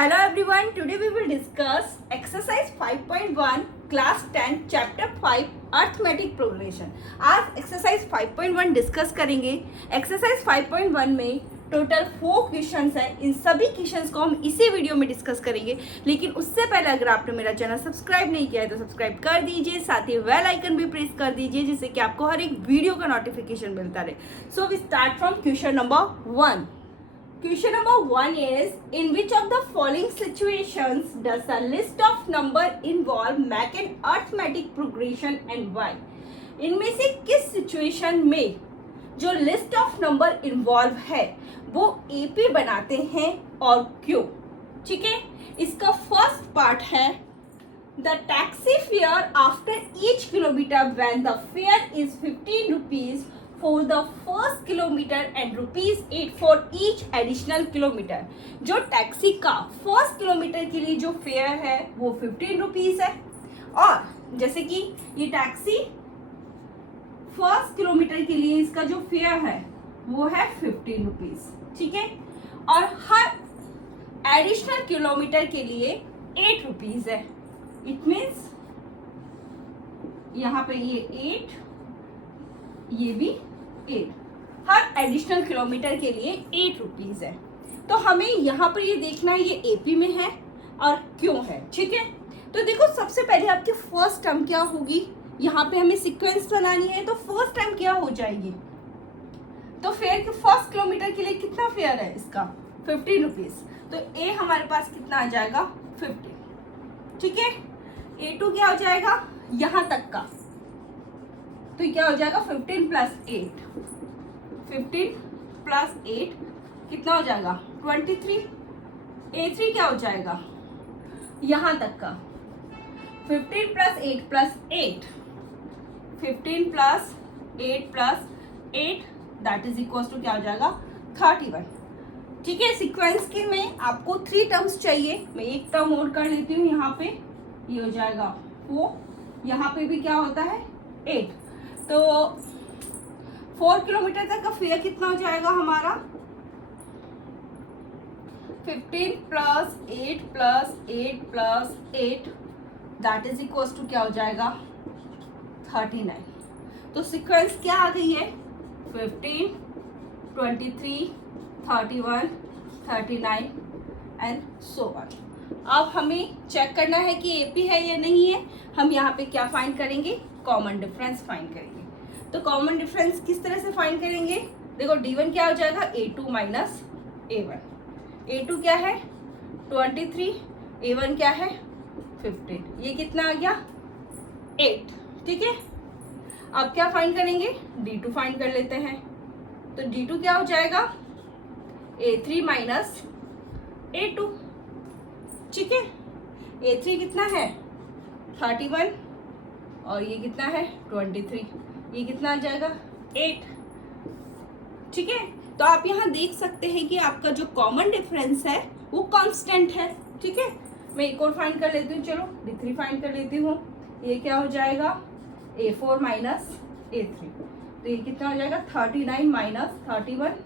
Hello everyone, today we will discuss exercise 5.1 class 10 chapter 5 arithmetic progression. आज exercise 5.1 discuss करेंगे। Exercise 5.1 में total 4 questions हैं। इन सभी questions को हम इसी वीडियो में डिस्कस करेंगे, लेकिन उससे पहले अगर आपने मेरा चैनल सब्सक्राइब नहीं किया है तो सब्सक्राइब कर दीजिए, साथ ही बेल आइकन भी प्रेस कर दीजिए जिससे कि आपको हर एक वीडियो का नोटिफिकेशन मिलता रहे। So we start from question number 1। Question number 1 is, in which of the following situations does a list of number involve make an arithmetic progression and why? इनमें से किस सिचुएशन में जो लिस्ट ऑफ नंबर इन्वॉल्व है वो AP बनाते हैं और क्यों? ठीक है, इसका फर्स्ट पार्ट है the taxi fare after each kilometre when the fair is 15 rupees for the first kilometer and ₹8 for each additional kilometer। जो टैक्सी का फर्स्ट किलोमीटर के लिए जो फेयर है वो 15 रुपीज है, और जैसे कि ये टैक्सी फर्स्ट किलोमीटर के लिए इसका जो फेयर है वो है 15 रुपीज। ठीक है, और हर एडिशनल किलोमीटर के लिए 8 रुपीज है। इट मीन्स यहाँ पे ये 8, ये भी 8, हर एडिशनल किलोमीटर के लिए 8 रुपीज है। तो हमें यहाँ पर ये देखना है ये एपी में है और क्यों है। ठीक है, तो देखो सबसे पहले आपकी फर्स्ट टर्म क्या होगी, यहाँ पे हमें सीक्वेंस बनानी है। तो फर्स्ट टर्म क्या हो जाएगी, तो फेयर के फर्स्ट किलोमीटर के लिए कितना फेयर है इसका 15 रुपीज, तो ए हमारे पास कितना आ जाएगा 50। ठीक है, A2 क्या हो जाएगा यहाँ तक का, तो क्या हो जाएगा 15 प्लस 8, 15 प्लस 8 कितना हो जाएगा 23। A3 क्या हो जाएगा यहाँ तक का 15 plus 8 plus 8, 15 plus 8 plus 8 that is equal to क्या हो जाएगा 31। ठीक है, सीक्वेंस के में आपको 3 टर्म्स चाहिए। मैं एक टर्म और कर लेती हूँ, यहाँ पे ये हो जाएगा 4, यहाँ पे भी क्या होता है 8। तो 4 किलोमीटर तक का फेयर कितना हो जाएगा हमारा 15 plus 8 plus 8 plus 8 that is equal to क्या हो जाएगा 39। तो सीक्वेंस क्या आ गई है 15, 23, 31, 39 एंड सो ऑन। अब हमें चेक करना है कि एपी है या नहीं है। हम यहाँ पे क्या फाइंड करेंगे, कॉमन डिफरेंस फाइंड करेंगे। तो कॉमन डिफरेंस किस तरह से फाइंड करेंगे, देखो D1 क्या हो जाएगा A2 माइनस A1। A2 क्या है 23, A1 क्या है 15, ये कितना आ गया 8। ठीक है, अब क्या फाइंड करेंगे D2 फाइंड कर लेते हैं। तो D2 क्या हो जाएगा A3 माइनस A2। ठीक है, A3 कितना है 31 और ये कितना है 23, ये कितना आ जाएगा 8। ठीक है, तो आप यहाँ देख सकते हैं कि आपका जो कॉमन डिफरेंस है वो कांस्टेंट है। ठीक है, मैं एक और फाइंड कर लेती हूँ, चलो D3 फाइंड कर लेती हूँ। ये क्या हो जाएगा A4 माइनस A3, तो ये कितना हो जाएगा 39 minus 31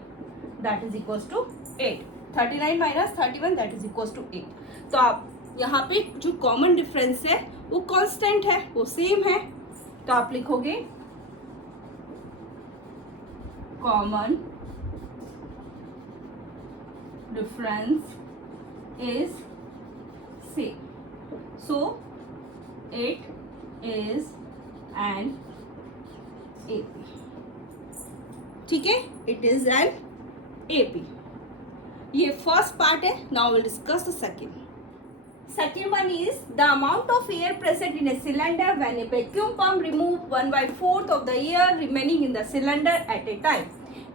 that is equal to 8। 39 minus 31 that is equal to 8। तो आप यहाँ पे जो कॉमन डिफरेंस है वो कांस्टेंट है, वो सेम है। तो आप लिखोगे common difference is same, so it is an AP. ठीक है, इट इज एन एपी। ये फर्स्ट पार्ट है। Now will discuss the second. Second one is the amount of air present in a cylinder when a vacuum pump remove 1/4 of the air remaining in the cylinder at a time।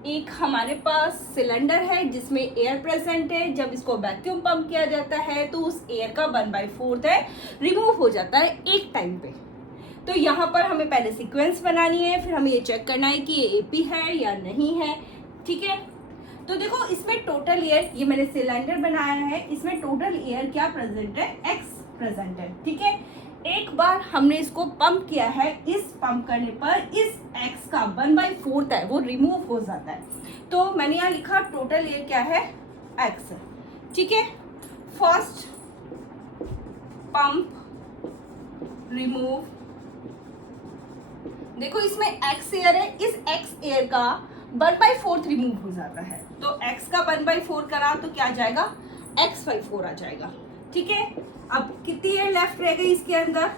एक हमारे पास cylinder है जिसमें air present है। जब इसको vacuum pump किया जाता है तो उस एयर का 1/4 है रिमूव हो जाता है एक टाइम पे। तो यहाँ पर हमें पहले सीक्वेंस बनानी है, फिर हमें ये चेक करना है कि ये एपी है या नहीं है। ठीक है, तो देखो इसमें टोटल एयर, ये मैंने सिलेंडर बनाया है, इसमें टोटल एयर क्या प्रेजेंट है x प्रेजेंट है। ठीक है, एक बार हमने इसको पंप किया है, इस पंप करने पर इस x का 1/4 है वो रिमूव हो जाता है। तो मैंने यहाँ लिखा टोटल एयर क्या है x। ठीक है, फर्स्ट पंप रिमूव, देखो इसमें x एयर है, इस x एयर का 1/4 रिमूव हो जाता है, तो x का 1/4 करा तो क्या आ जाएगा, x/4 आ जाएगा। ठीक है, अब कितनी एयर लेफ्ट रह गई इसके अंदर,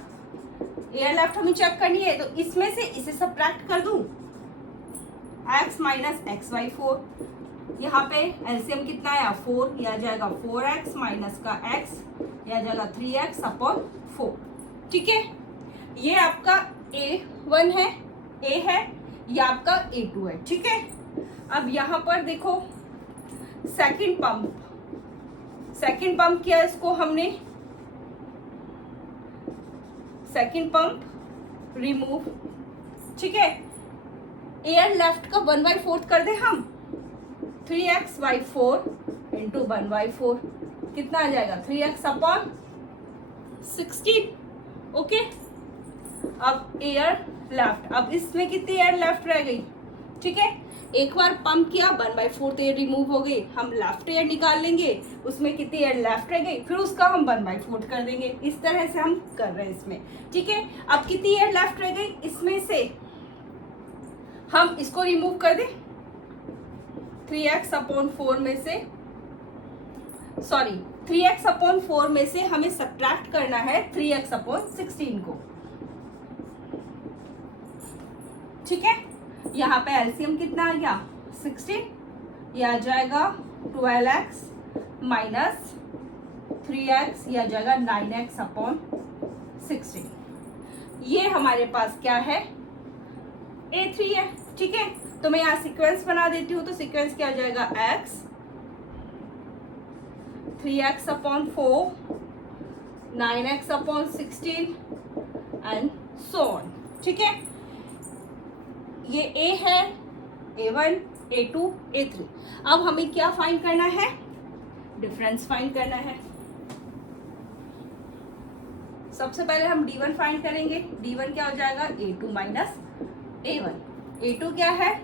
एयर लेफ्ट हमें चेक करनी है, तो इसमें से इसे सब्ट्रैक्ट कर दूं, x माइनस x/4, यहाँ पे एलसीएम कितना आया 4, यह आ जाएगा 4x माइनस का x, यह आ जाएगा 3x/4। ठीक है, ये आपका A1 है, A है, ये आपका A2 है। ठीक है, अब यहाँ पर देखो सेकंड पंप किया इसको हमने, सेकंड पंप रिमूव। ठीक है, एयर लेफ्ट का 1/4 कर दे हम, 3x/4 इंटू 1/4 कितना आ जाएगा 3x/16। ओके, अब एयर लेफ्ट, अब इसमें कितनी एयर लेफ्ट रह गई। ठीक है, एक बार पंप किया 1/4 एयर रिमूव हो गई, हम लेफ्ट एयर निकाल लेंगे, उसमें कितनी एयर लेफ्ट रह गई, फिर उसका हम 1/4 कर देंगे। इस तरह से हम कर रहे हैं इसमें। ठीक है, अब कितनी एयर लेफ्ट रह गई, इसमें से हम इसको रिमूव कर दें, 3x/4 में से, सॉरी 3x/4 में से हमें सब्ट्रैक्ट करना है 3x/16 को। ठीक है, यहाँ पे एलसीएम कितना आ गया 16, यह आ जाएगा 12x माइनस 3x, यह आ जाएगा 9x/16। ये हमारे पास क्या है, A3 है। ठीक है, तो मैं यहाँ सीक्वेंस बना देती हूँ, तो सीक्वेंस क्या आ जाएगा x 3x/4 9x/16 and so on. ठीक है, ये A है, A1 A2 A3। अब हमें क्या फाइंड करना है, डिफरेंस फाइंड करना है। सबसे पहले हम D1 फाइंड करेंगे, D1 क्या हो जाएगा A2 माइनस A1। A2 क्या है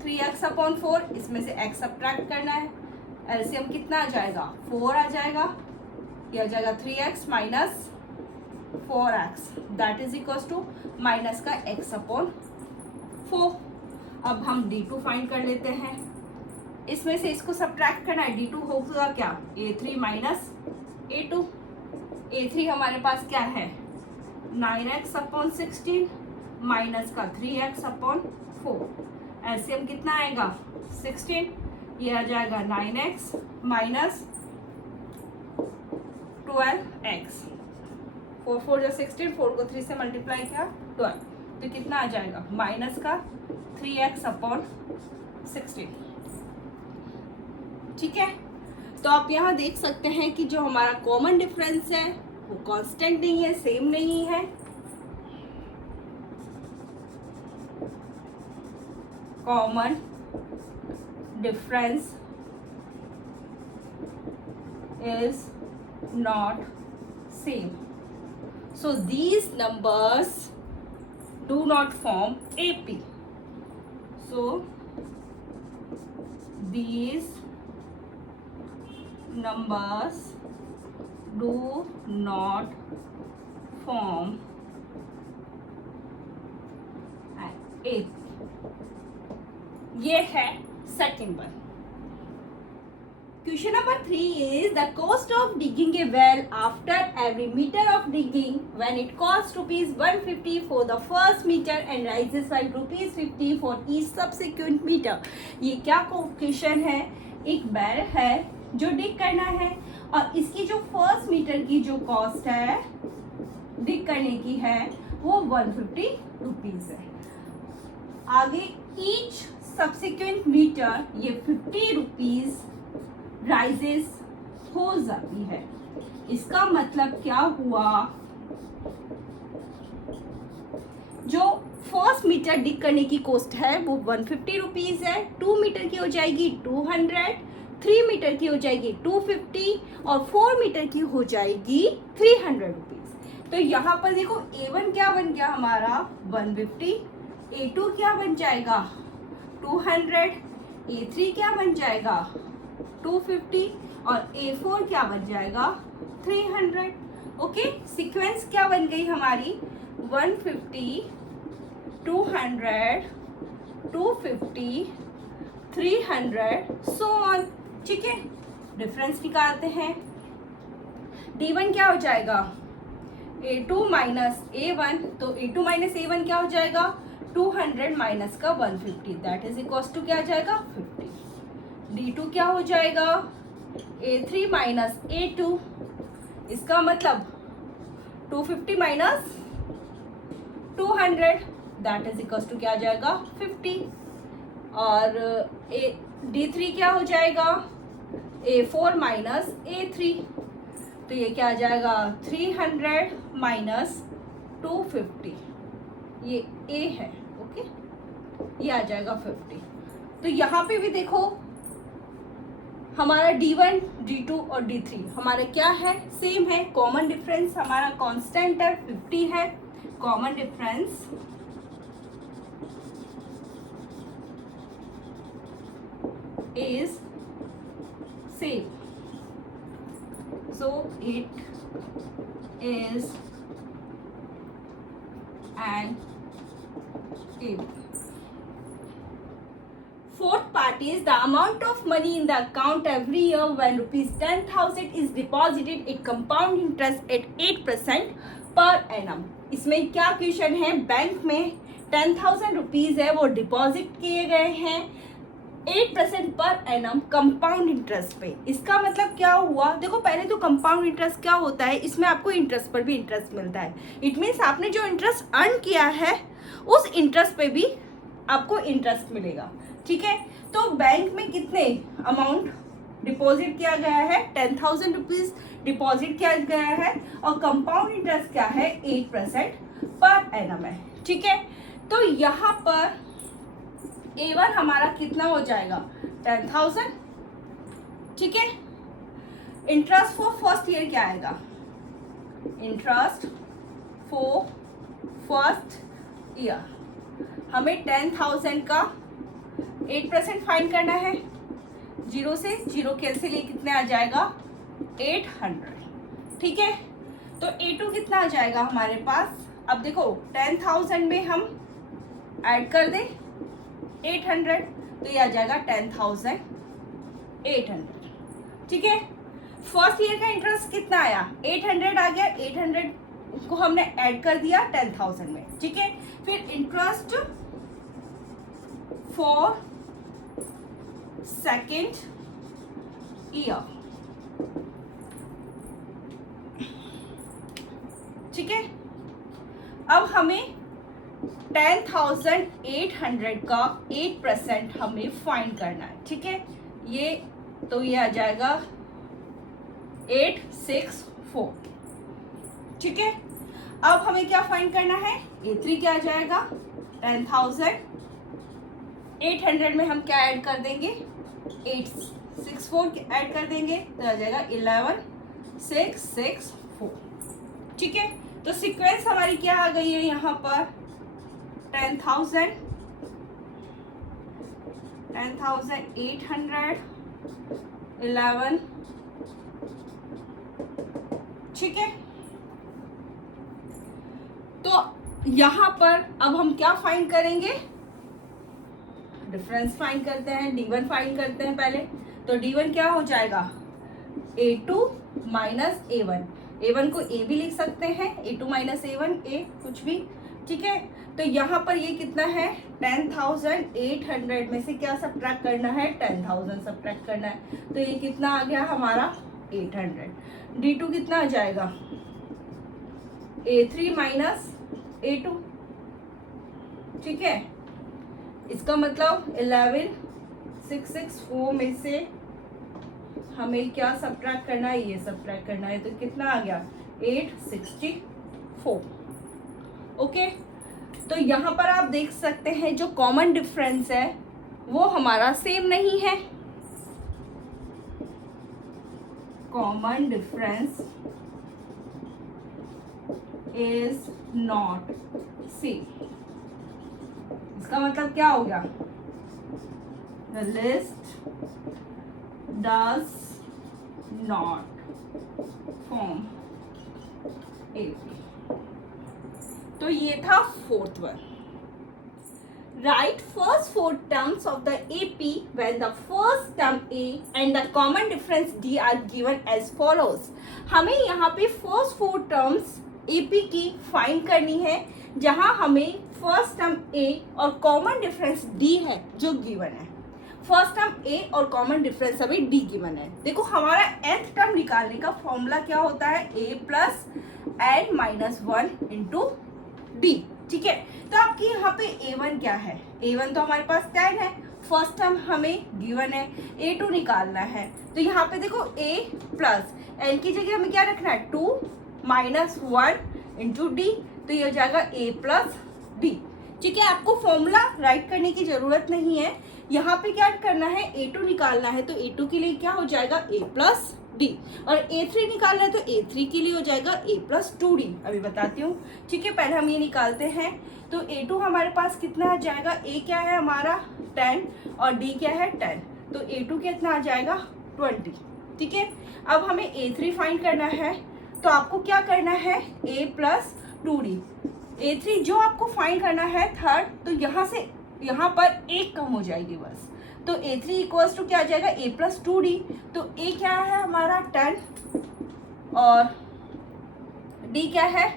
3x/4, इसमें से x सब्ट्रैक्ट करना है, एलसीएम कितना आ जाएगा 4 आ जाएगा, यह आ जाएगा 3x minus 4x that is equal to minus का x/4। अब हम D2 फाइंड कर लेते हैं, इसमें से इसको सब्ट्रैक्ट करना है, D2 होगा क्या A3 माइनस A2। A3 हमारे पास क्या है 9x/16 माइनस का 3x/4, एलसीएम कितना आएगा 16, ये आ जाएगा 9x माइनस 12x, 4 4 जो 16, 4 को 3 से मल्टीप्लाई किया 12, तो कितना आ जाएगा माइनस का 3x/16। ठीक है, तो आप यहाँ देख सकते हैं कि जो हमारा कॉमन डिफरेंस है वो कांस्टेंट नहीं है, सेम नहीं है। Common difference is not same, so these numbers do not form AP, so these numbers do not form AP। ये है second one. Question number 3 is the cost of digging a well after every meter of digging when it costs rupees 150 for the first meter and rises by rupees 50 for each subsequent meter। ये क्या question है, एक बैल है जो डिग करना है और इसकी जो फर्स्ट मीटर की जो कॉस्ट है डिग करने की है वो 150 रुपीज है। आगे ईच सब्सिक्वेंट मीटर ये 50 रुपीज राइजेस हो जाती है। इसका मतलब क्या हुआ, जो फर्स्ट मीटर डिग करने की कॉस्ट है वो 150 रुपीज है, 2 मीटर की हो जाएगी 200, 3 मीटर की हो जाएगी 250 और 4 मीटर की हो जाएगी 300 रुपीज। तो यहाँ पर देखो A1 क्या बन गया हमारा 150, A2 क्या बन जाएगा 200, A3 क्या बन जाएगा 250 और A4 क्या बन जाएगा 300। ओके, सीक्वेंस क्या बन गई हमारी 150 200 250 300 सो ऑन। ठीक है, डिफरेंस निकालते हैं। D1 क्या हो जाएगा A2 माइनस A1, तो A2 माइनस A1 क्या हो जाएगा 200 माइनस का 150 दैट इज इक्वल टू क्या आ जाएगा 50। D2 क्या हो जाएगा A3 माइनस A2, इसका मतलब 250 minus 200 that is equal to क्या आ जाएगा 50। और D3 क्या हो जाएगा A4 माइनस A3, तो ये क्या आ जाएगा 300 माइनस 250, ये A है। ओके, ये आ जाएगा 50। तो यहाँ पे भी देखो हमारा D1 D2 और D3 हमारा क्या है सेम है। कॉमन डिफरेंस हमारा कांस्टेंट है 50 है। Common difference is same, so it is an AB. Fourth part is the amount of money in the account every year when rupees 10,000 is deposited at compound interest at 8% per annum। इसमें क्या question है, bank में 10,000 rupees है वो deposit किए गए हैं 8% per annum compound interest पे। इसका मतलब क्या हुआ, देखो पहले तो कंपाउंड इंटरेस्ट क्या होता है, इसमें आपको इंटरेस्ट पर भी इंटरेस्ट मिलता है। इट मीन्स आपने जो इंटरेस्ट अर्न किया है उस इंटरेस्ट पे भी आपको इंटरेस्ट मिलेगा। ठीक है, तो बैंक में कितने अमाउंट डिपॉजिट किया गया है 10,000 रुपीज डिपॉजिट किया गया है और कंपाउंड इंटरेस्ट क्या है 8% पर एनम है। ठीक है, तो यहाँ पर A1 हमारा कितना हो जाएगा 10,000। ठीक है, इंटरेस्ट फॉर फर्स्ट ईयर क्या आएगा, इंटरेस्ट फॉर फर्स्ट ईयर हमें 10,000 का 8% फाइंड करना है। 0 से 0 कैंसिल, ये कितने आ जाएगा 800। ठीक है, तो A2 कितना आ जाएगा हमारे पास, अब देखो 10,000 में हम ऐड कर दें 800, तो ये आ जाएगा 10,800। ठीक है, फर्स्ट ईयर का इंटरेस्ट कितना आया 800 आ गया, 800 को हमने ऐड कर दिया 10,000 में। ठीक है, फिर इंटरेस्ट फॉर सेकेंड ईयर। ठीक है, अब हमें 10,800 का 8% हमें फाइंड करना है। ठीक है, ये तो ये आ जाएगा 864। ठीक है, अब हमें क्या फाइंड करना है A3 क्या आ जाएगा 10,800 में हम क्या ऐड कर देंगे 864 ऐड कर देंगे, तो आ जाएगा 11,664। ठीक है, तो सीक्वेंस हमारी क्या आ गई है यहाँ पर 10,000 10,800 11। ठीक है, तो यहां पर अब हम क्या फाइंड करेंगे, डिफरेंस फाइंड करते हैं, D1 फाइंड करते हैं पहले। तो D1 क्या हो जाएगा A2 माइनस A1, A1 को A भी लिख सकते हैं, A2 माइनस A1 A कुछ भी। ठीक है, तो यहाँ पर ये कितना है 10,800 में से क्या सब्ट्रैक्ट करना है 10,000 सब्ट्रैक्ट करना है, तो ये कितना आ गया हमारा 800। D2 कितना आ जाएगा A3 माइनस A2। ठीक है, इसका मतलब 11,664 में से हमें क्या सब्ट्रैक्ट करना है, ये सब्ट्रैक्ट करना है, तो कितना आ गया 864। ओके, तो यहाँ पर आप देख सकते हैं जो कॉमन डिफरेंस है वो हमारा सेम नहीं है। Common difference is not same. इसका मतलब क्या हो गया, the list does not form AP. तो ये था fourth one. Write first four terms of the AP when the first term A and the common difference D are given as follows. हमें यहाँ पे first four terms AP की find करनी है जहाँ हमें फर्स्ट टर्म A और common difference D है जो गिवन है. फर्स्ट टर्म A और कॉमन डिफरेंस अभी D गिवन है. देखो हमारा nth टर्म निकालने का फॉर्मूला क्या होता है, A plus n minus 1 into D. ठीक है, तो आपकी यहाँ पे A1 क्या है, A1 तो हमारे पास 10 है, फर्स्ट टर्म हमें गिवन है, A2 निकालना है. तो यहाँ पे देखो A प्लस n की जगह हमें क्या रखना है, 2 माइनस 1 इंटू D. तो ये हो जाएगा A प्लस D. ठीक है, आपको फॉर्मूला राइट करने की जरूरत नहीं है. यहाँ पे क्या करना है, A2 निकालना है, तो A2 के लिए क्या हो जाएगा A प्लस D, और A3 निकालना है तो A3 के लिए हो जाएगा A प्लस 2D. अभी बताती हूँ. ठीक है, पहले हम ये निकालते हैं. तो A2 हमारे पास कितना आ जाएगा, A क्या है हमारा 10 और D क्या है 10, तो A2 कितना आ जाएगा 20. ठीक है, अब हमें A3 फाइंड करना है, तो आपको क्या करना है, A प्लस 2D. A3 जो आपको फाइंड करना है थर्ड, तो यहाँ से यहाँ पर एक कम हो जाएगी बस. तो A3 इक्वल्स टू क्या आ जाएगा, A प्लस 2D. तो A क्या है हमारा 10 और D क्या है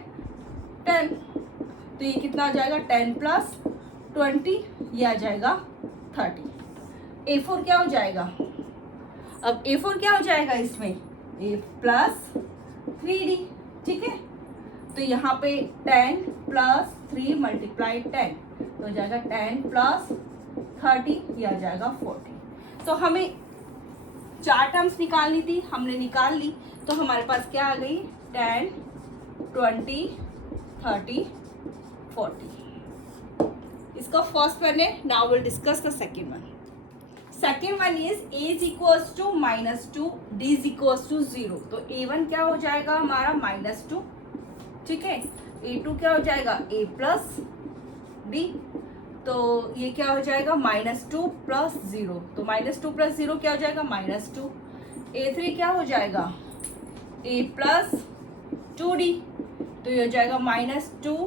10, तो ये कितना आ जाएगा 10 प्लस 20, ये आ जाएगा 30. A4 क्या हो जाएगा, अब A4 क्या हो जाएगा इसमें, A प्लस 3D. ठीक है, तो यहाँ पे 10 प्लस 3 मल्टीप्लाई 10, तो हो जाएगा 10 प्लस 30, ये आ जाएगा 40. तो हमें 4 टर्म्स निकालनी थी, हमने निकाल ली. तो हमारे पास क्या आ गई, 10 20 30 40. इसका फर्स्ट वन है. Now will discuss the second one. Second one is A is equals to -2, D is equals to 0. तो A1 क्या हो जाएगा हमारा -2. ठीक है, A2 क्या हो जाएगा A प्लस D. तो ये क्या हो जाएगा -2 प्लस 0, तो -2 प्लस 0 क्या हो जाएगा -2. A3 क्या हो जाएगा A प्लस 2D. तो ये हो जाएगा -2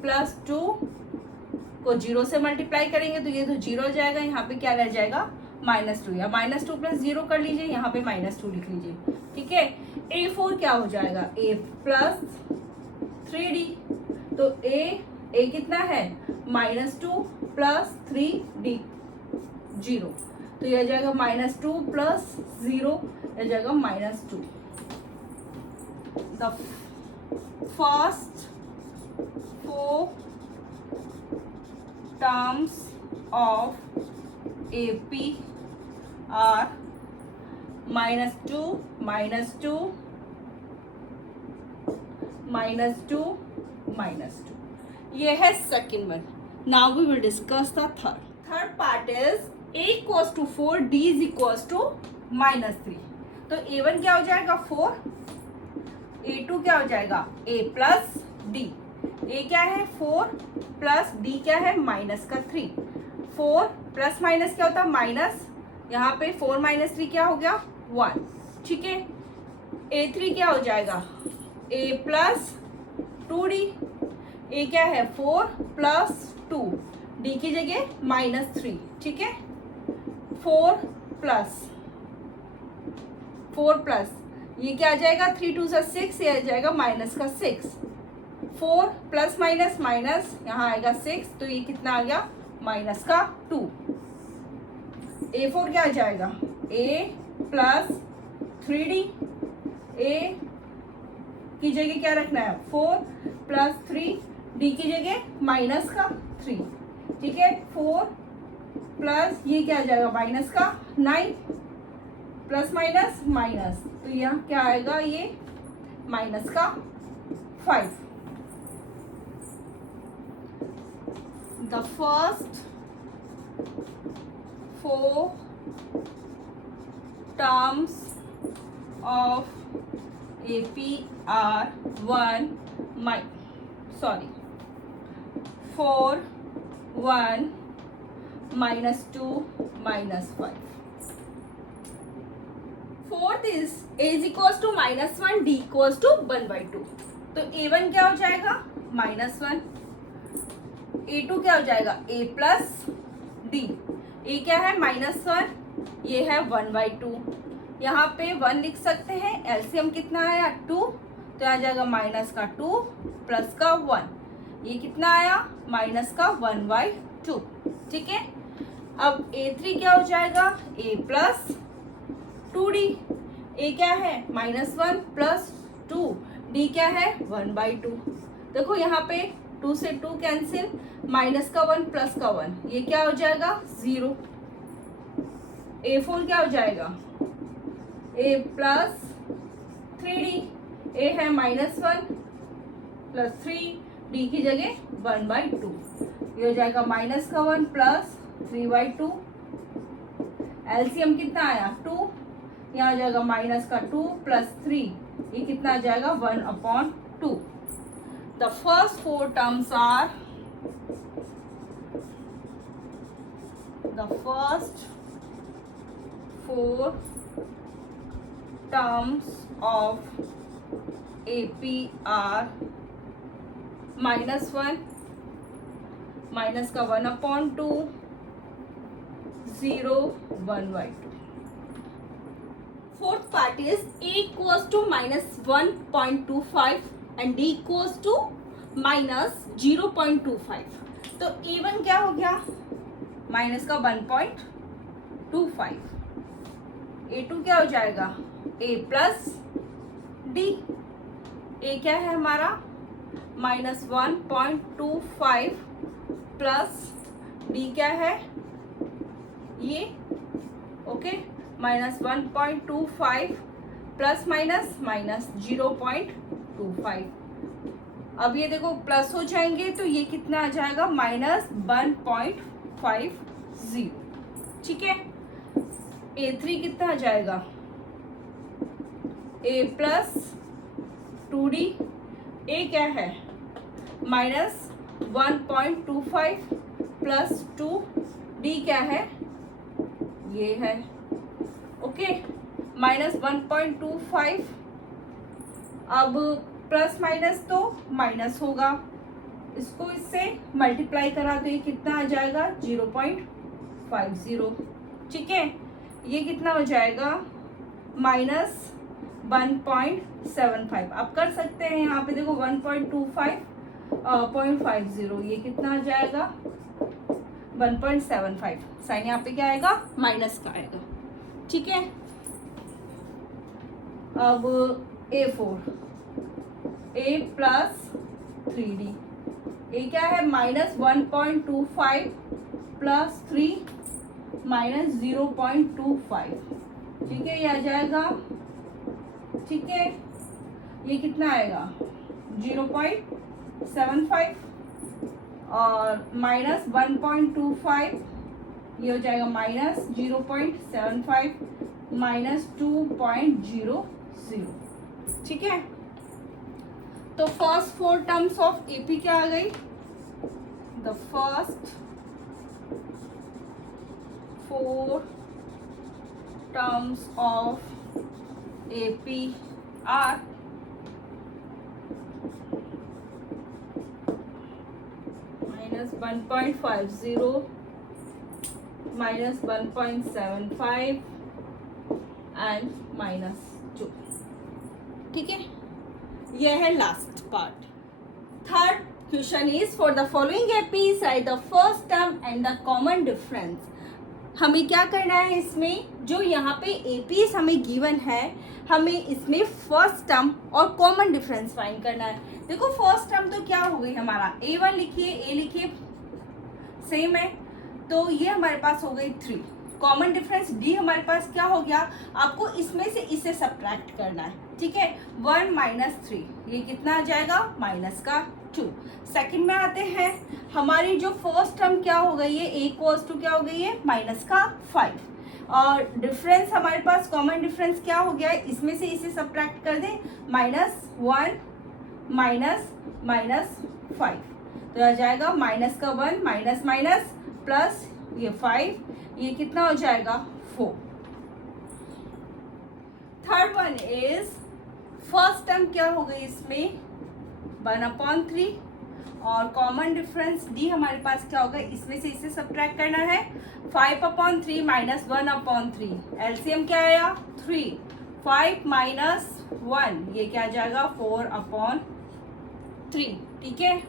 प्लस 2 को 0 से मल्टीप्लाई करेंगे तो ये तो 0 हो जाएगा. यहाँ पे क्या रह जाएगा -2, या -2 प्लस 0 कर लीजिए, यहाँ पे -2 लिख लीजिए. ठीक है, A4 क्या हो जाएगा A प्लस 3D. तो A कितना है -2 प्लस 3D 0. तो यह जाएगा -2 प्लस 0, यह जाएगा -2. The first 4 terms of AP are -2 -2 -2 -2. ये है second one. Now we will discuss the third part is A equals to 4, D is equals to -3. तो A1 क्या हो जाएगा 4, A2 क्या हो जाएगा A प्लस D. A क्या है 4 प्लस D क्या है माइनस का 3. 4 प्लस माइनस क्या होता है माइनस, यहाँ पे 4 माइनस 3 क्या हो गया 1. ठीक है, A3 क्या हो जाएगा A प्लस 2D. A क्या है 4 प्लस 2, D की जगह -3. ठीक है, 4 प्लस ये क्या आ जाएगा 3 2 से 6, ये आ जाएगा माइनस का 6. 4 प्लस माइनस माइनस, यहाँ आएगा 6, तो ये कितना आ गया माइनस का 2. A4 क्या आ जाएगा A प्लस 3D. A की जगह क्या रखना है 4 प्लस 3, D की जगह माइनस का 3. ठीक है, 4 प्लस ये क्या आ जाएगा माइनस का 9, प्लस माइनस माइनस, तो यहाँ क्या आएगा ये माइनस का 5. The first 4 terms of AP are 4 1 -2 -5. Fourth is a is equals to -1, d equals to 1/2। तो a1 क्या हो जाएगा -1, a2 क्या हो जाएगा a प्लस d, a क्या है -1, ये है 1/2। यहाँ पे 1 लिख सकते हैं, एलसीएम कितना आया 2, तो आ जाएगा माइनस का 2 प्लस का 1, ये कितना आया माइनस का 1/2। ठीक है, अब a3 क्या हो जाएगा a प्लस 2d, a क्या है -1 प्लस 2, d क्या है 1/2। देखो यहाँ पे 2 से 2 कैंसिल, माइनस का 1 प्लस का 1, ये क्या हो जाएगा 0। a4 क्या हो जाएगा a प्लस 3d, a है -1 प्लस 3, d की जगह 1/2, ये हो जाएगा माइनस का 1 प्लस 3/2। एलसीएम कितना आया 2, यहाँ आ जाएगा माइनस का 2 प्लस 3, ये कितना आ जाएगा 1/2। The first 4 terms are, the first 4 terms of AP are -1, minus का 1/2, 0, 1/2। Fourth part is a equals to -1.25 and d equals to -0.25। तो a1 क्या हो गया माइनस का 1.25, a2 क्या हो जाएगा a प्लस d, a क्या है हमारा -1.25 प्लस d क्या है ये ओके -1.25 प्लस माइनस -0.25। अब ये देखो प्लस हो जाएंगे तो ये कितना आ जाएगा -1.50। ठीक है, a3 कितना आ जाएगा a प्लस 2d, a क्या है -1.25 प्लस 2, d क्या है ये है ओके -1.25। अब प्लस माइनस तो माइनस होगा, इसको इससे मल्टीप्लाई करा तो ये कितना आ जाएगा 0.50। ठीक है, ये कितना हो जाएगा -1.75। आप कर सकते हैं यहाँ पे देखो 1.25.50, ये कितना आ जाएगा 1.75। साइन यहाँ पे क्या आएगा माइनस का आएगा। ठीक है, अब a4 a plus 3d, a क्या है -1.25 प्लस 3 -0.25। ठीक है, ये आ जाएगा। ठीक है, ये कितना आएगा 0.75 और -1.25, ये हो जाएगा -0.75 -2.00। ठीक है, तो फर्स्ट 4 टर्म्स ऑफ एपी क्या आ गई, the first 4 terms of AP are -1.50, -1.75 and -2। ठीक है, यह है last part. Third question is for the following AP side the first term and the common difference. हमें क्या करना है, इसमें जो यहाँ पे एपीएस हमें गिवन है, हमें इसमें फर्स्ट टर्म और कॉमन डिफरेंस फाइंड करना है। देखो फर्स्ट टर्म तो क्या हो गई हमारा a1 लिखिए, a लिखिए सेम है, तो ये हमारे पास हो गई 3। कॉमन डिफरेंस d हमारे पास क्या हो गया, आपको इसमें से इसे सब्ट्रैक्ट करना है। ठीक है, 1 - 3, ये कितना आ जाएगा -2। सेकंड में आते हैं, हमारी जो फर्स्ट टर्म क्या हो गई है a इक्वल्स टू क्या हो गई है -5, और डिफरेंस हमारे पास कॉमन डिफरेंस क्या हो गया है, इसमें से इसे सब्ट्रैक्ट कर दें -1 -5, तो आ जाएगा -1 माइनस माइनस प्लस ये 5, ये कितना हो जाएगा 4। Third one is first term क्या हो गई इसमें 1/3 और कॉमन डिफरेंस डी हमारे पास क्या होगा, इसमें से इसे सब्ट्रैक्ट करना है 5/3 माइनस 1/3, एलसीएम क्या आया 3, 5 माइनस 1 ये क्या आ जाएगा 4/3, ठीक है।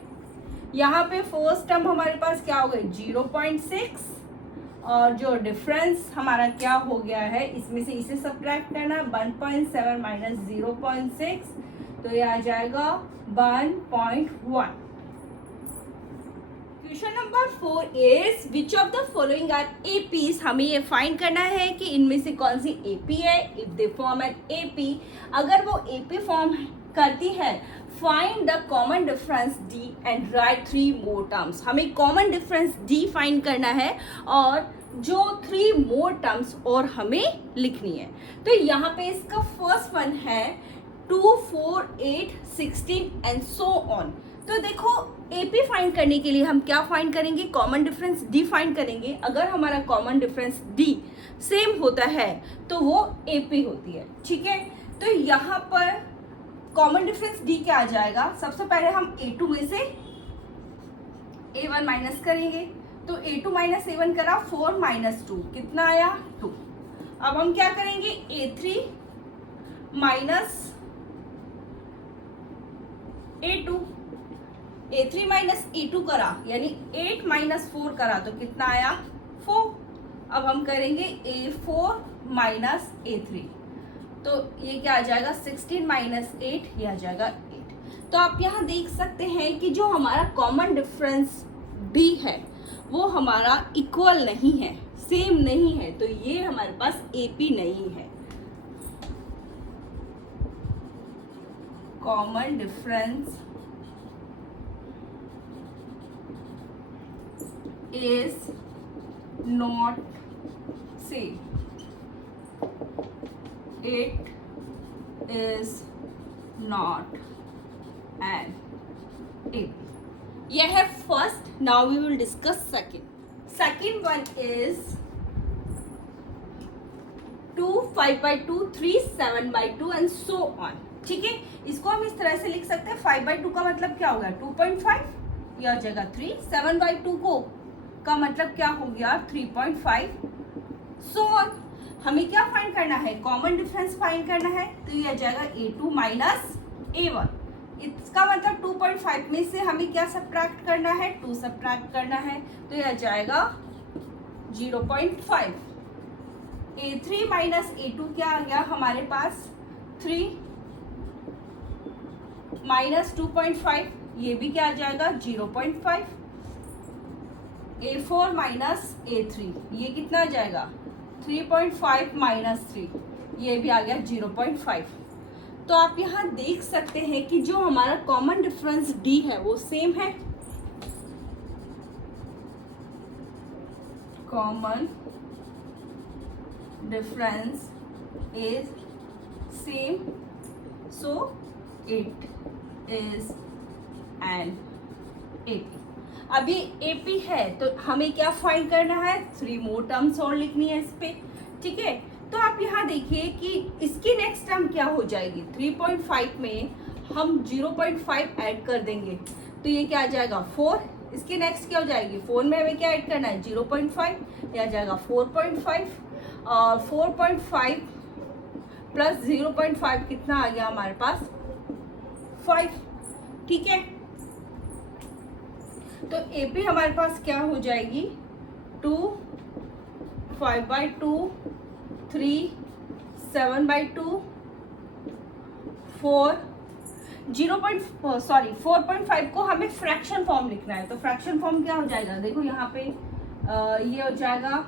यहाँ पे फर्स्ट टर्म हमारे पास क्या हो गई 0.6 और जो डिफरेंस हमारा क्या हो गया है इसमें से इसे सब्ट्रैक्ट करना 1.7 माइनस 0.6 तो ये आ जाएगा 1.1। Question number 4 is which of the following are APs, हमें ये फाइंड करना है कि इनमें से कौन सी एपी है। If they form an AP, अगर वो एपी फॉर्म करती है find the common difference d and write 3 more terms, हमें कॉमन डिफरेंस डी फाइंड करना है और जो 3 मोर टर्म्स और हमें लिखनी है। तो यहाँ पे इसका फर्स्ट वन है 2, 4, 8, 16 एंड सो ऑन। तो देखो एपी फाइंड करने के लिए हम क्या फाइंड करेंगे, कॉमन डिफरेंस डी फाइंड करेंगे। अगर हमारा कॉमन डिफरेंस डी सेम होता है तो वो एपी होती है, ठीक है। तो यहाँ पर कॉमन डिफरेंस डी क्या आ जाएगा, सबसे पहले हम a2 में से a1 माइनस करेंगे तो a2 माइनस a1 करा 4 माइनस 2 कितना आया 2। अब हम क्या करेंगे a3 minus a2, a3 minus a2 करा यानी 8 माइनस 4 करा तो कितना आया 4। अब हम करेंगे a4 माइनस a3 तो ये क्या आ जाएगा 16 माइनस 8 ये आ जाएगा 8। तो आप यहाँ देख सकते हैं कि जो हमारा कॉमन डिफरेंस डी है वो हमारा इक्वल नहीं है, सेम नहीं है, तो ये हमारे पास एपी नहीं है। Common difference is not same, it is not an AP. यह है first. Now we will discuss second one is 2, 5/2, 3, 7/2 and so on, ठीक है। इसको हम इस तरह से लिख सकते हैं 5/2 का मतलब क्या होगा 2.5 ये आ जाएगा 3, 7/2 को का मतलब क्या हो गया 3.5 सो ऑन। हमें क्या फाइंड करना है, कॉमन डिफरेंस फाइंड करना है तो ये आ जाएगा a2 माइनस a1। इसका मतलब 2.5 में से हमें क्या सब्ट्रैक्ट करना है 2 सब्ट्रैक्ट करना है तो ये आ जाएगा 0.5। a3 माइनस a2 क्या आ गया हमारे पास 3 माइनस 2.5 ये भी क्या आ जाएगा 0.5। a4 माइनस a3 ये कितना आ जाएगा 3.5 माइनस 3 ये भी आ गया 0.5। तो आप यहाँ देख सकते हैं कि जो हमारा कॉमन डिफरेंस डी है वो सेम है। Common difference is same so it is an AP. अभी एपी है तो हमें क्या फाइंड करना है 3 मोर टर्म्स और लिखनी है इस पे, ठीक है। तो आप यहाँ देखिए कि इसकी नेक्स्ट टर्म क्या हो जाएगी 3.5 में हम 0.5 ऐड कर देंगे तो ये क्या आ जाएगा 4। इसकी नेक्स्ट क्या हो जाएगी 4 में हमें क्या ऐड करना है 0.5 ये आ जाएगा 4.5 और 4.5 प्लस 0.5 कितना आ गया हमारे पास 5, ठीक है। तो एपी हमारे पास क्या हो जाएगी 2, 5/2, 3, 7/2, 4, 4.5 को हमें फ्रैक्शन फॉर्म लिखना है तो फ्रैक्शन फॉर्म क्या हो जाएगा देखो यहाँ पे ये हो जाएगा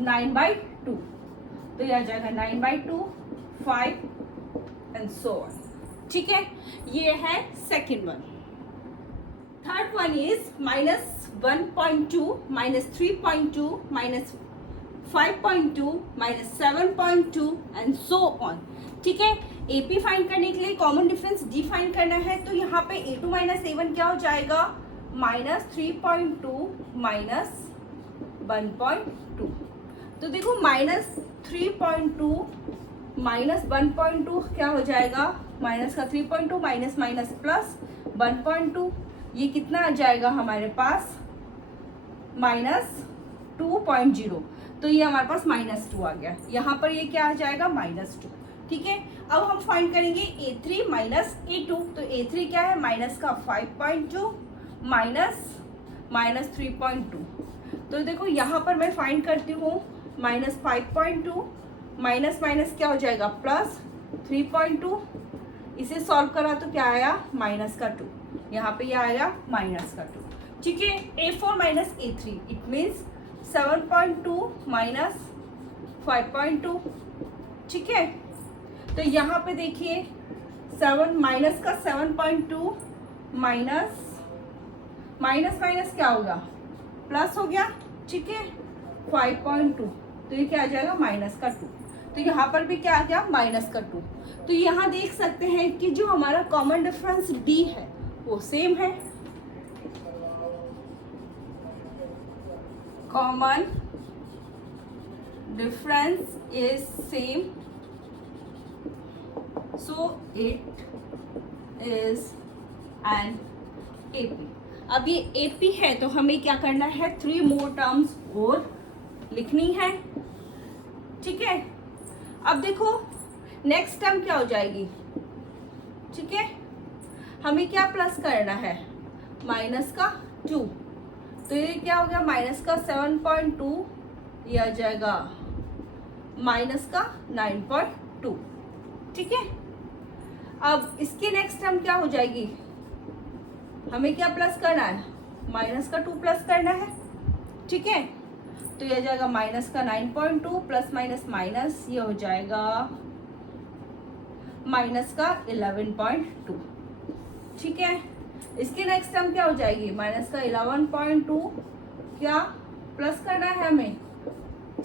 9/2 तो ये आ जाएगा 9/2, 5 एंड सो ऑन, ठीक है। ये है second one. Third one is -1.2 -3.2 -5.2 -7.2 and so on, ठीक है। एपी फाइंड करने के लिए कॉमन डिफरेंस डी फाइंड करना है तो यहाँ पे a2 माइनस a1 क्या हो जाएगा -3.2 -1.2। तो देखो -3.2 -1.2 क्या हो जाएगा, माइनस का 3.2 माइनस माइनस प्लस 1.2, ये कितना आ जाएगा हमारे पास -2.0, तो ये हमारे पास -2 आ गया। यहाँ पर ये क्या आ जाएगा -2। ठीक है, अब हम फाइंड करेंगे A3 माइनस A2। तो A3 क्या है, माइनस का 5.2 माइनस 3.2। तो देखो यहाँ पर मैं फाइंड करती हूँ -5.2 माइनस माइनस क्या हो जाएगा प्लस 3.2। इसे सॉल्व करा तो क्या आया, -2। यहाँ पे ये आया -2। ठीक है, A4 minus A3 it means 7.2 minus 5.2। ठीक है, तो यहाँ पे देखिए 7 माइनस का 7.2 माइनस माइनस माइनस क्या होगा, प्लस हो गया। ठीक है, 5.2, तो ये क्या आ जाएगा -2। तो यहाँ पर भी क्या आ गया, -2। तो यहाँ देख सकते हैं कि जो हमारा कॉमन डिफरेंस D है वो सेम है। Common difference is same, so it is an AP। अब ये AP है तो हमें क्या करना है, 3 मोर टर्म्स और लिखनी है। ठीक है, अब देखो नेक्स्ट टर्म क्या हो जाएगी। ठीक है, हमें क्या प्लस करना है, -2। तो ये क्या हो गया, माइनस का 7.2, ये आ जाएगा -9.2। ठीक है, अब इसके नेक्स्ट टर्म क्या हो जाएगी, हमें क्या प्लस करना है, -2 प्लस करना है। ठीक है, तो ये आ जाएगा -9.2 प्लस माइनस माइनस, ये हो जाएगा -11.2। ठीक है, इसके नेक्स्ट टर्म क्या हो जाएगी, -11.2 क्या प्लस करना है हमें।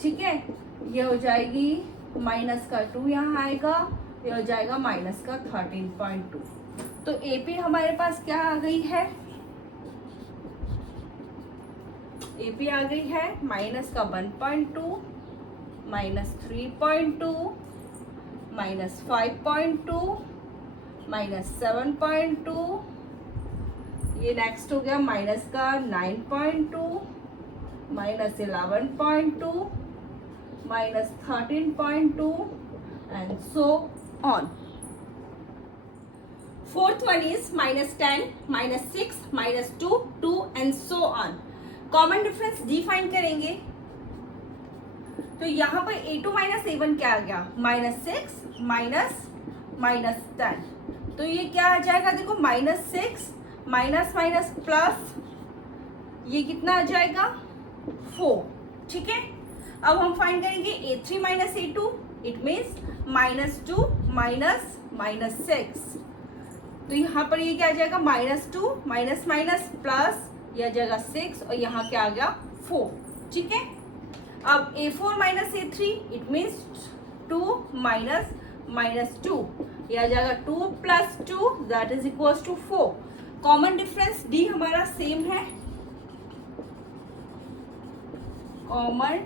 ठीक है, ये हो जाएगी -2 यहाँ आएगा, ये हो जाएगा -13.2। तो AP हमारे पास क्या आ गई है, AP आ गई है -1.2 -3.2 -5.2 -7.2, ये नेक्स्ट हो गया -9.2 -11.2 -13.2 and so on. Fourth one is -10 -6 -2 2 and so on. Common difference define करेंगे तो यहाँ पर A2 माइनस A1 क्या आ गया, -6 माइनस 10। तो ये क्या आ जाएगा, देखो -6 माइनस माइनस प्लस, ये कितना आ जाएगा 4। ठीक है, अब हम फाइंड करेंगे A3 minus A2 it means -2 minus 6। तो यहाँ पर ये क्या आ जाएगा, -2 माइनस माइनस प्लस, ये आ जाएगा 6 और यहाँ क्या आ गया 4। ठीक है, अब A4 minus A3 it means 2 minus 2, ये आ जाएगा 2 plus 2 that is equal to 4। Common difference D हमारा सेम है, common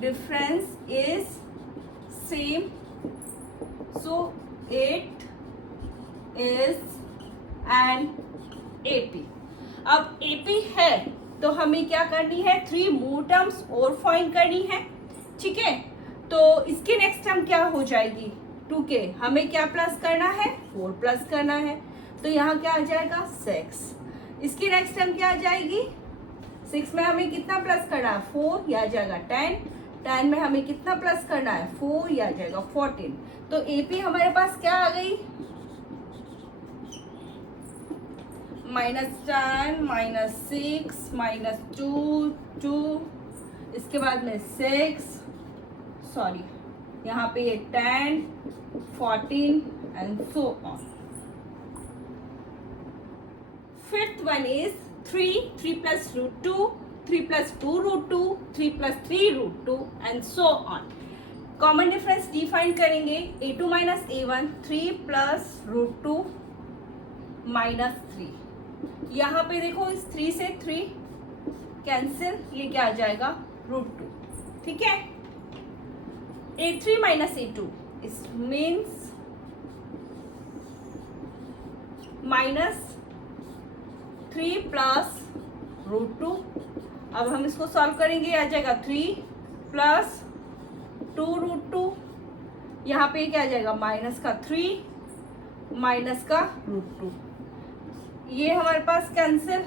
difference is same, so it is an AP। अब AP है तो हमें क्या करनी है, 3 मोर टर्म्स और फाइंड करनी है। ठीक है, तो इसके नेक्स्ट टर्म क्या हो जाएगी 2k, हमें क्या प्लस करना है, 4 प्लस करना है। तो यहाँ क्या आ जाएगा 6। इसकी नेक्स्ट टर्म क्या आ जाएगी, 6 में हमें कितना प्लस करना है 4, यह आ जाएगा 10। 10 में हमें कितना प्लस करना है 4, यह आ जाएगा 14। तो AP हमारे पास क्या आ गई, -10 -6 -2 2, इसके बाद में 6 सॉरी यहाँ पे ये 10 14 and so on. Fifth one is 3 plus √2 3 plus 2 √2 3 plus 3 √2 and so on. Common difference define करेंगे A2 माइनस A1 3 प्लस √2 -3। यहाँ पे देखो इस 3 से 3 कैंसिल, ये क्या आ जाएगा √2। ठीक है, A3 minus A2 is means minus 3 plus root two. अब हम इसको सॉल्व करेंगे, आ जाएगा 3 प्लस 2 रूट टू. यहाँ पे क्या आ जाएगा, माइनस का 3 माइनस का रूट टू. ये हमारे पास कैंसिल.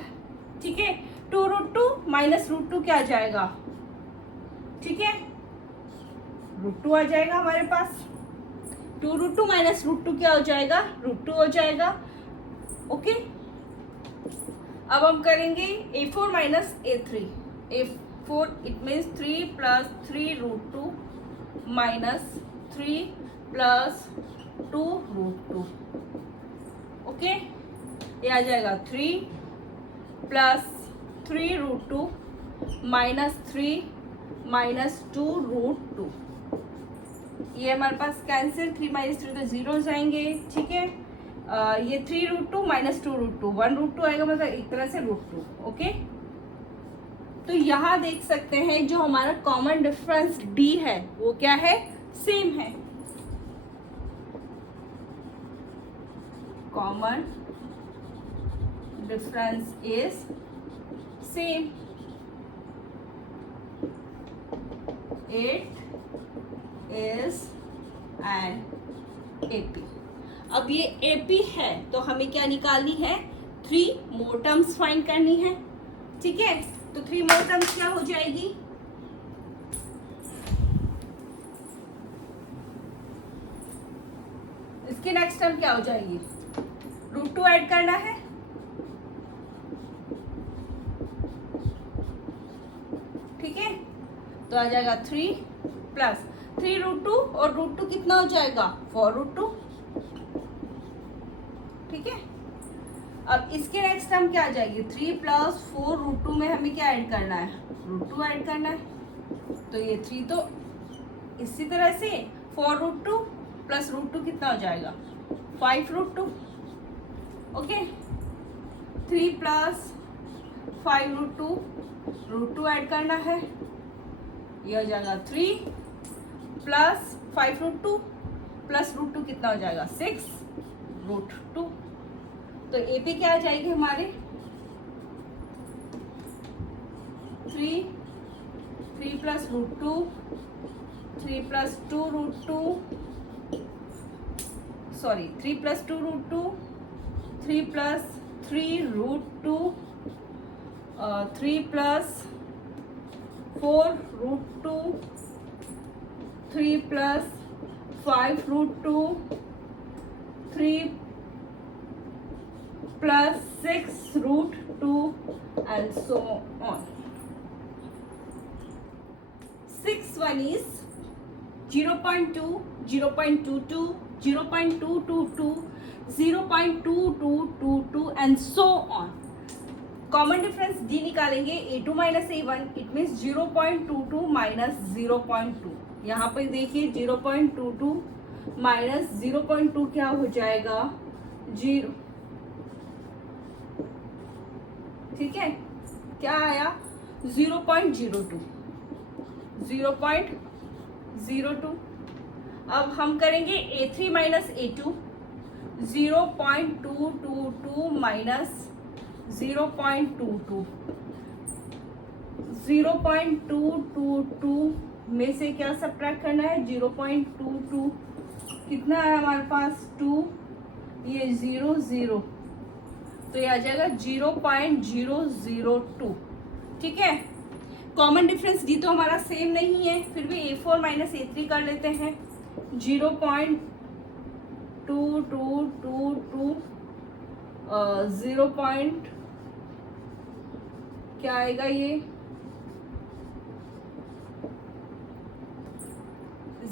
ठीक है, 2 root two minus root two क्या आ जाएगा, ठीक है, रूट टू आ जाएगा हमारे पास. 2 root two minus root two क्या हो जाएगा, रूट टू हो जाएगा. ओके, अब हम करेंगे A4 minus A3. A4 it means 3 plus 3 root two minus 3 plus 2 root two. Okay, ये आ जाएगा 3 plus 3 root two minus 3 minus 2 root two. ये हमारे पास कैंसिल, 3 माइनस 3 तो 0 जाएंगे. ठीक है, ये 3 root two minus 2 root two, 1 root two आएगा, मतलब एक तरह से रूट टू. ओके, तो यहाँ देख सकते हैं जो हमारा कॉमन डिफरेंस D है वो क्या है, सेम है. Common difference is same. 8 is an AP. अब ये AP है तो हमें क्या निकालनी है, 3 मोर टर्म्स फाइंड करनी है. ठीक है, तो 3 मोर टर्म्स क्या हो जाएगी, इसके नेक्स्ट टर्म क्या हो जाएगी, रूट टू ऐड करना है. ठीक है, तो आ जाएगा 3 प्लस 3 रूट टू और रूट टू कितना हो जाएगा, 4 रूट टू. ठीक है, अब इसके नेक्स्ट टर्म क्या आ जाएगी, 3 प्लस 4 रूट टू में हमें क्या ऐड करना है, रूट टू ऐड करना है. तो ये 3 तो इसी तरह से 4 root two plus root two कितना हो जाएगा, 5 root two. Okay, 3 plus 5 root two add करना है. ये हो जाएगा 3 plus 5 root two plus root two कितना हो जाएगा, 6 रूट टू. तो ए पे क्या आ जाएगी हमारे, 3 plus root two, 3 plus 2 root two, sorry 3 plus 2 root two, 3 plus 3 root two, 3 plus 4 root two, 3 plus 5 root two, 3 plus 6 root two and so on. 6 1 is 0.2, 0.22, 0.222, 0.2222 and so on. Common difference D निकालेंगे, A2 minus A1 it means 0.22 minus 0.2. यहाँ पर देखिए 0.22 minus 0.2 क्या हो जाएगा, 0. ठीक है, क्या आया, 0.02, 0.02. अब हम करेंगे A3 माइनस A2, 0.222 माइनस 0.22. 0.222 में से क्या सब्ट्रैक्ट करना है, 0.22 कितना है हमारे पास, 2, ये 0 0, तो ये आ जाएगा 0.002. ठीक है, कॉमन डिफरेंस डी तो हमारा सेम नहीं है, फिर भी A4 माइनस A3 कर लेते हैं. 0.2222 0. क्या आएगा ये,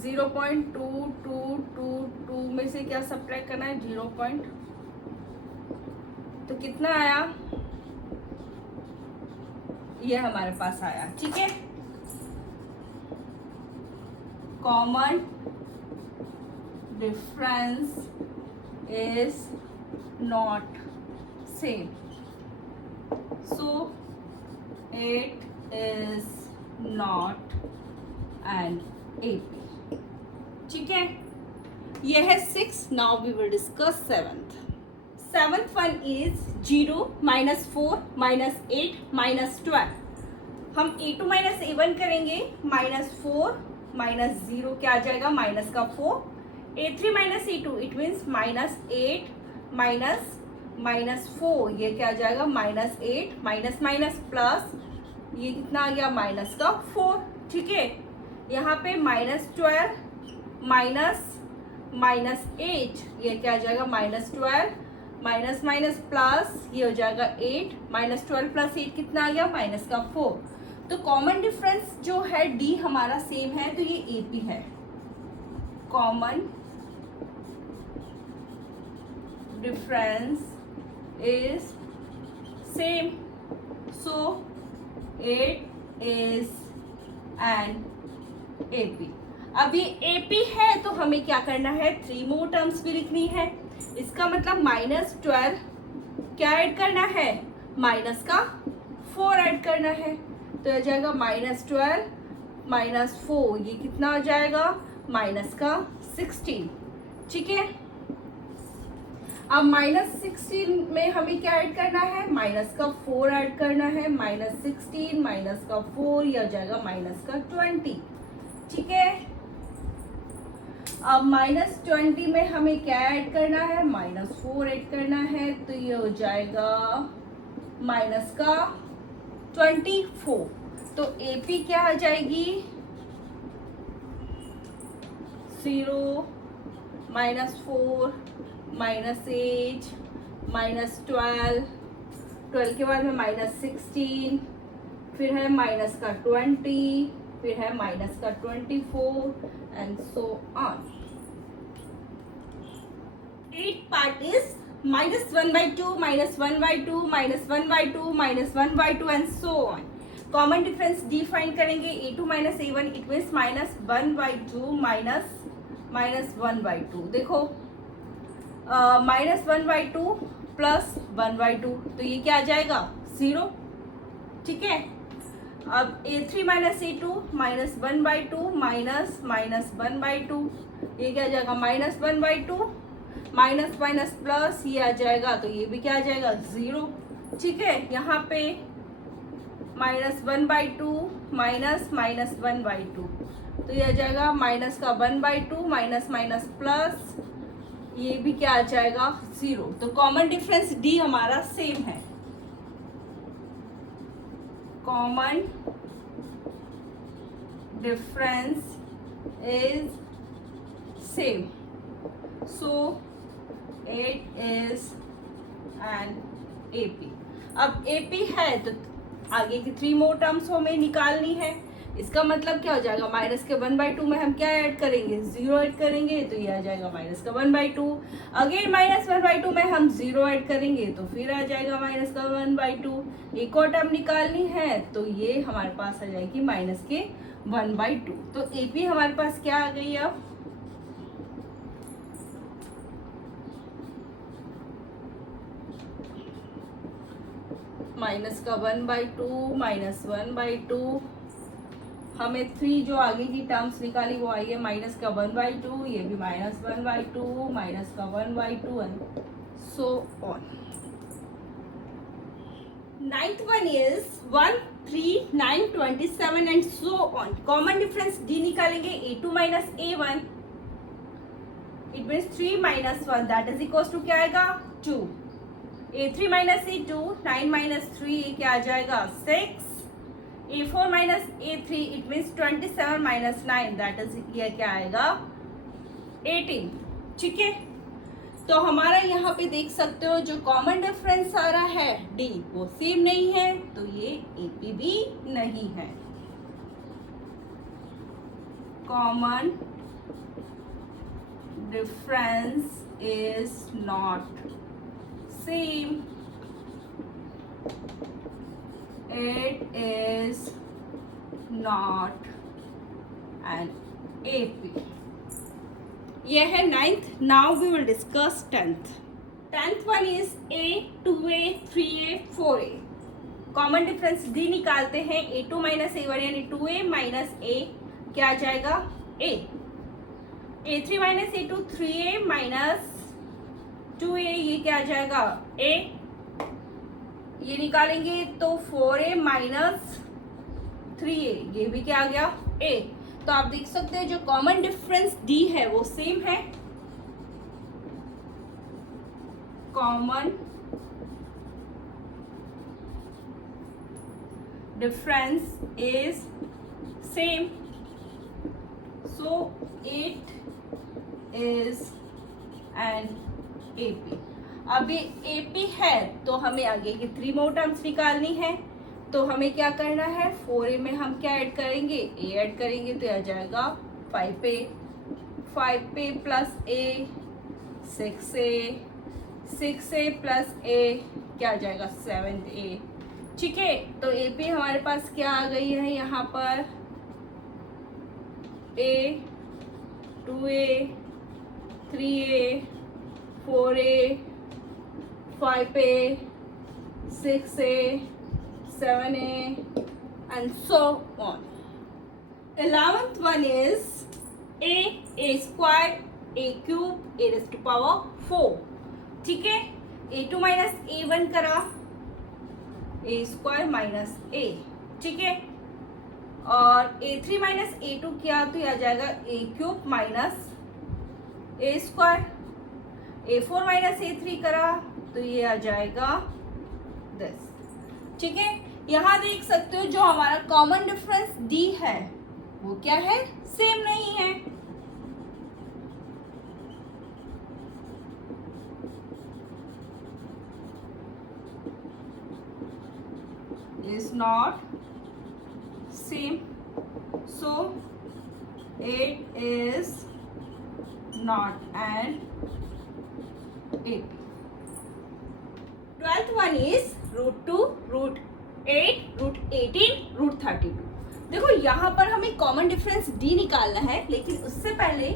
0.2222 में से क्या सब्ट्रैक्ट करना है, 0. तो कितना आया, ये हमारे पास आया. ठीक है, common difference is not same, so it is not an AP. ठीक है, ये है 6. Now we will discuss 7th. 7th one is 0 minus 4 minus 8 minus 12. हम a2 माइनस a1 करेंगे, माइनस 4 माइनस 0 क्या आ जाएगा, माइनस का 4. a3 minus a2 it means minus 8 minus minus 4 ये क्या आ जाएगा, माइनस 8 माइनस माइनस प्लस ये कितना आ गया, माइनस का 4. ठीक है, यहाँ पे माइनस 12 माइनस माइनस 8 ये क्या आ जाएगा, माइनस 12 माइनस माइनस प्लस ये हो जाएगा 8 माइनस 12 प्लस 8 कितना आ गया, माइनस का 4. तो कॉमन डिफरेंस जो है डी हमारा सेम है, तो ये एपी है. Common difference is same, so it is an AP. अब ये एपी है तो हमें क्या करना है, 3 मोर टर्म्स भी लिखनी है. इसका मतलब माइनस 12 क्या ऐड करना है, माइनस का 4 ऐड करना है. तो आ जाएगा माइनस 12 माइनस 4 ये कितना आ जाएगा, माइनस का 16. ठीक है, अब माइनस 16 में हमें क्या ऐड करना है, माइनस का 4 ऐड करना है. माइनस 16 माइनस का 4 ये आ जाएगा माइनस का 20. ठीक है, अब माइनस 20 में हमें क्या ऐड करना है, माइनस 4 ऐड करना है. तो ये हो जाएगा माइनस का 24. तो एपी क्या आ जाएगी, 0 माइनस 4 माइनस 8 माइनस 12 के बाद में माइनस 16 फिर है माइनस का 20 फिर है माइनस का 24 and so on. 8 part is minus 1/2 minus 1/2 minus 1/2 minus 1/2 and so on. Common difference define करेंगे, a2 minus a1 it means minus 1/2 minus minus 1/2. देखो माइनस 1/2 प्लस 1/2 तो ये क्या आ जाएगा, 0. ठीक है, अब a3 minus a2 minus 1/2 minus minus 1/2 ये क्या आ जाएगा, माइनस 1/2 माइनस माइनस प्लस ये आ जाएगा तो ये भी क्या आ जाएगा, 0. ठीक है, यहाँ पे माइनस 1/2 माइनस माइनस 1/2 तो ये आ जाएगा माइनस का 1/2 माइनस माइनस प्लस ये भी क्या आ जाएगा, 0. तो कॉमन डिफरेंस डी हमारा सेम है. Common difference is same, so it is an AP. अब एपी है तो आगे की 3 मोर टर्म्स हमें निकालनी है. इसका मतलब क्या हो जाएगा, माइनस के 1/2 में हम क्या ऐड करेंगे, 0 ऐड करेंगे तो ये आ जाएगा माइनस का 1/2. अगेन माइनस 1/2 में हम 0 ऐड करेंगे तो फिर आ जाएगा माइनस का 1/2. एक और टर्म निकालनी है तो ये हमारे पास आ जाएगी माइनस के 1/2. तो एपी हमारे पास क्या आ गई, अब माइनस का 1/2 माइनस 1/2. हमें 3 जो आगे की टर्म्स निकाली वो आई है माइनस का 1/2, ये भी माइनस 1/2 माइनस का 1/2 and so on. 9th one is 1 3 9 27 and so on. Common difference D निकालेंगे, a2 minus a1 it means 3 minus 1 that is equal to क्या आएगा, 2. a3 माइनस a2 9 माइनस 3 क्या आ जाएगा, 6. a4 minus a3 it means 27 minus 9 that is ये क्या आएगा, 18. ठीक है, तो हमारा यहाँ पे देख सकते हो जो कॉमन डिफरेंस आ रहा है डी वो सेम नहीं है तो ये एपी भी नहीं है. Common difference is not same, it is not an AP. ये है 9th. Now we will discuss 10th. 10th one is a 2a 3a 4a. Common difference D निकालते हैं, a2 माइनस a1 यानी 2a माइनस a क्या आ जाएगा, a. A3 minus A2 3A minus 2A, ये क्या आ जाएगा A, ये निकालेंगे तो 4A माइनस 3A, ये भी क्या आ गया A। तो आप देख सकते हैं जो कॉमन डिफरेंस D है वो सेम है, common difference is same, so 8 is an AP। अब ये AP है तो हमें आगे की 3 मोर टर्म्स निकालनी है, तो हमें क्या करना है, 4A में हम क्या ऐड करेंगे, A ऐड करेंगे तो आ जाएगा 5A, 5A plus A 6A, 6A plus A क्या आ जाएगा 7A। ठीक है, तो AP हमारे पास क्या आ गई है यहाँ पर A, 2A, 3A, 4A, 5A, 6A, 7A and so on। 11th one is A square, A cube, A raised to power 4। ठीक है, A2 माइनस A1 करा, A स्क्वायर माइनस A। ठीक है, और A3 माइनस A2 किया तो आ जाएगा A cube minus A square. A4 minus A3 करा तो ये आ जाएगा 10। ठीक है, यहाँ देख सकते हो जो हमारा कॉमन डिफरेंस D है वो क्या है, सेम नहीं है। Is not same, so it is not an AP। 12th one is √2, √8, √18, √32। देखो यहाँ पर हमें कॉमन डिफरेंस D निकालना है, लेकिन उससे पहले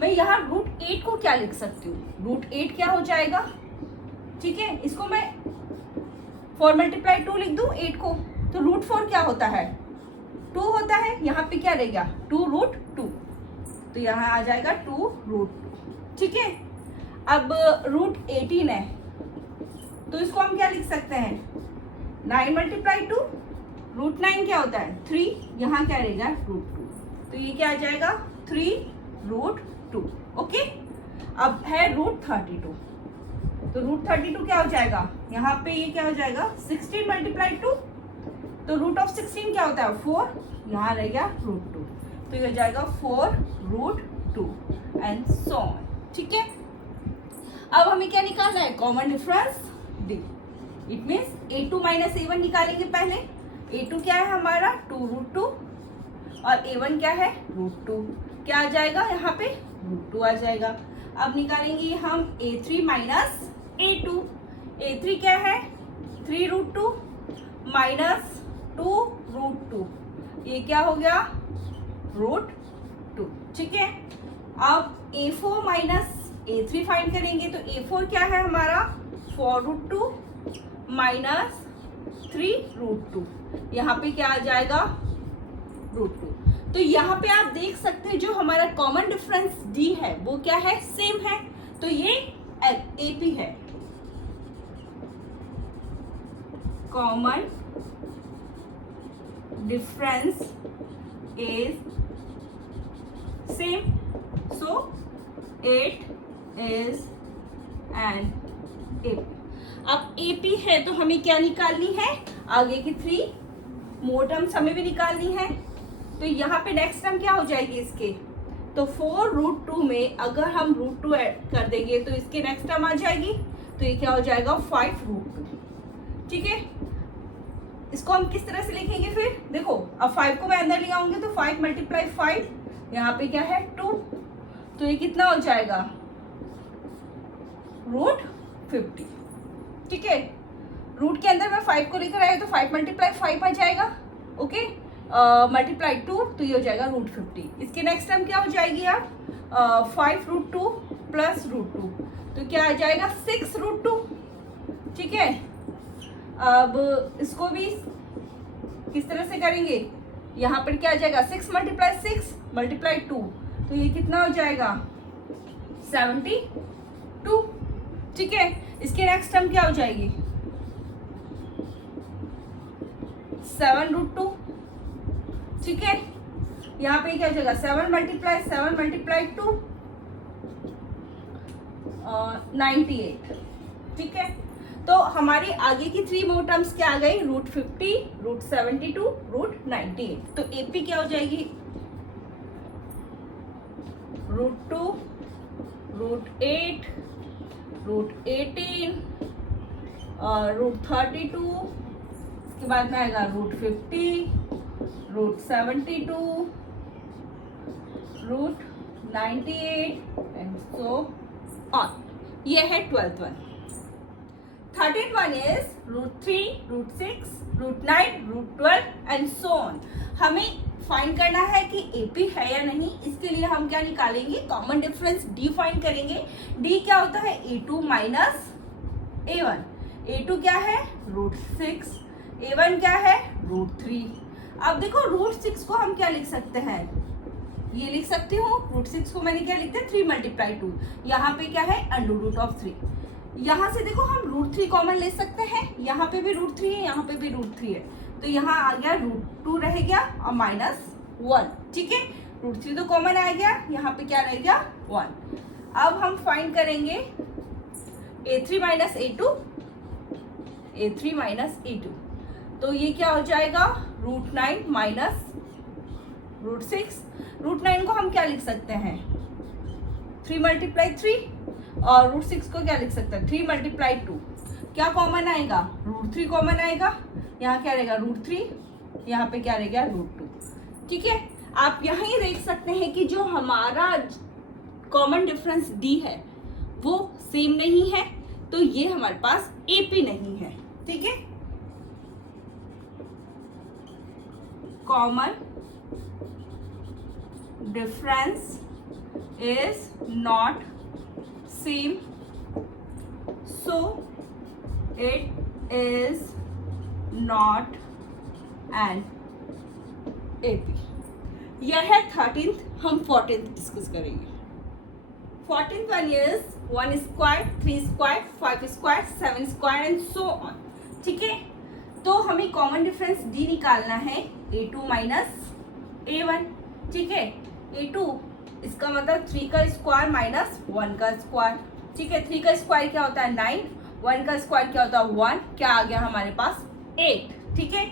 मैं यहाँ √8 को क्या लिख सकती हूँ, √8 क्या हो जाएगा, ठीक है, इसको मैं 4 मल्टीप्लाई 2 लिख दूँ 8 को, तो √4 क्या होता है 2 होता है, यहाँ पे क्या रहेगा 2√2, तो यहाँ आ जाएगा 2√2। ठीक है, अब √18 है तो इसको हम क्या लिख सकते हैं 9 मल्टीप्लाई 2, √9 क्या होता है 3, यहाँ क्या रहेगा √2, तो ये क्या आ जाएगा 3√2। ओके, अब है √32, तो √32 क्या हो जाएगा, यहाँ पे ये क्या हो जाएगा 16 मल्टीप्लाई 2, तो √16 क्या होता है 4, यहाँ रह गया √2, तो ये हो जाएगा 4√2 एंड सो ऑन। ठीक है, अब हमें क्या निकालना है, common difference D। It means A2 minus A1 निकालेंगे पहले। A2 क्या है हमारा 2√2 और A1 क्या है √2, क्या आ जाएगा यहाँ पे √2 आ जाएगा। अब निकालेंगे हम A3 माइनस A2, A3 क्या है 3√2 माइनस 2√2, ये क्या हो गया √2। ठीक है, अब A4 माइनस A3 फाइंड करेंगे, तो A4 क्या है हमारा 4√2 माइनस 3√2, यहाँ पे क्या आ जाएगा √2। तो यहाँ पे आप देख सकते हैं जो हमारा कॉमन डिफरेंस D है वो क्या है, सेम है, तो ये AP है। Common difference is same, so it is an AP। अब AP है तो हमें क्या निकालनी है, आगे की 3 मोर टर्म्स हमें भी निकालनी है, तो यहाँ पे नेक्स्ट टर्म क्या हो जाएगी इसके, तो 4√2 में अगर हम √2 ऐड कर देंगे तो इसके नेक्स्ट टर्म आ जाएगी, तो ये क्या हो जाएगा 5√2। ठीक है, इसको हम किस तरह से लिखेंगे फिर, देखो अब 5 को मैं अंदर ले आऊंगी तो 5 मल्टीप्लाई 5, यहाँ पे क्या है 2, तो ये कितना हो जाएगा √50। ठीक है, रूट के अंदर मैं 5 को लेकर आया तो 5 मल्टीप्लाई 5 आ जाएगा, ओके, मल्टीप्लाई 2 तो ये हो जाएगा √50। इसके नेक्स्ट टाइम क्या हो जाएगी आप 5√2 प्लस √2, तो क्या आ जाएगा 6√2। ठीक है, अब इसको भी किस तरह से करेंगे, यहाँ पर क्या आ जाएगा 6 मल्टीप्लाई 6 मल्टीप्लाई 2, तो ये कितना हो जाएगा 72, ठीक है। इसके नेक्स्ट टर्म क्या हो जाएगी 7√2, ठीक है। यहाँ पे क्या हो जाएगा 7 मल्टीप्लाई 2 98, ठीक है। तो हमारी आगे की 3 मोर टर्म्स क्या आ गई √50, √72, √98। तो एपी क्या हो जाएगी √2, √8, √18 और √32। इसके बाद में आएगा √50, √72, √98 एंड सो ऑन। ये है 12th one. 13th one is √3, √6, √9, √12 and so on. हमें फाइंड करना है कि एपी है या नहीं। इसके लिए हम क्या निकालेंगे कॉमन डिफरेंस डी फाइंड करेंगे। डी क्या होता है a2 माइनस a1। a2 क्या है √6, a1 क्या है √3। अब देखो √6 को हम क्या लिख सकते हैं, ये लिख सकती हूँ। √6 को मैंने क्या लिखते हैं 3 मल्टीप्लाई 2। यहाँ पे क्या है √3। यहाँ से देखो हम √3 कॉमन ले सकते हैं। यहाँ पे भी √3 है, यहाँ पे भी √3 है, तो यहाँ आ गया √2 रह गया और -1, ठीक है। √3 तो कॉमन आ गया, यहाँ पे क्या रह गया 1। अब हम फाइंड करेंगे a3 minus a2, a3 minus a2। तो ये क्या हो जाएगा √9 माइनस √6। √9 को हम क्या लिख सकते हैं 3 मल्टीप्लाई 3 और √6 को क्या लिख सकते हैं 3 मल्टीप्लाई 2। क्या कॉमन आएगा √3 कॉमन आएगा। यहाँ क्या रहेगा √3, यहाँ पे क्या रहेगा √2, ठीक है। आप यहाँ ही देख सकते हैं कि जो हमारा कॉमन डिफरेंस डी है वो सेम नहीं है, तो ये हमारे पास एपी नहीं है, ठीक है। Common difference is not same, so it is not an AP। यह है 13th। हम 14th डिस्कस करेंगे। 14th one is 1 square, 3 square, 5 square, 7 square and so on, ठीक है। तो हमें कॉमन डिफरेंस डी निकालना है a2 माइनस a1, ठीक है। a2 इसका मतलब 3 का स्क्वायर माइनस 1 का स्क्वायर, ठीक है। 3 का स्क्वायर क्या होता है 9, 1 का स्क्वायर क्या होता है 1, क्या आ गया हमारे पास 8, ठीक है।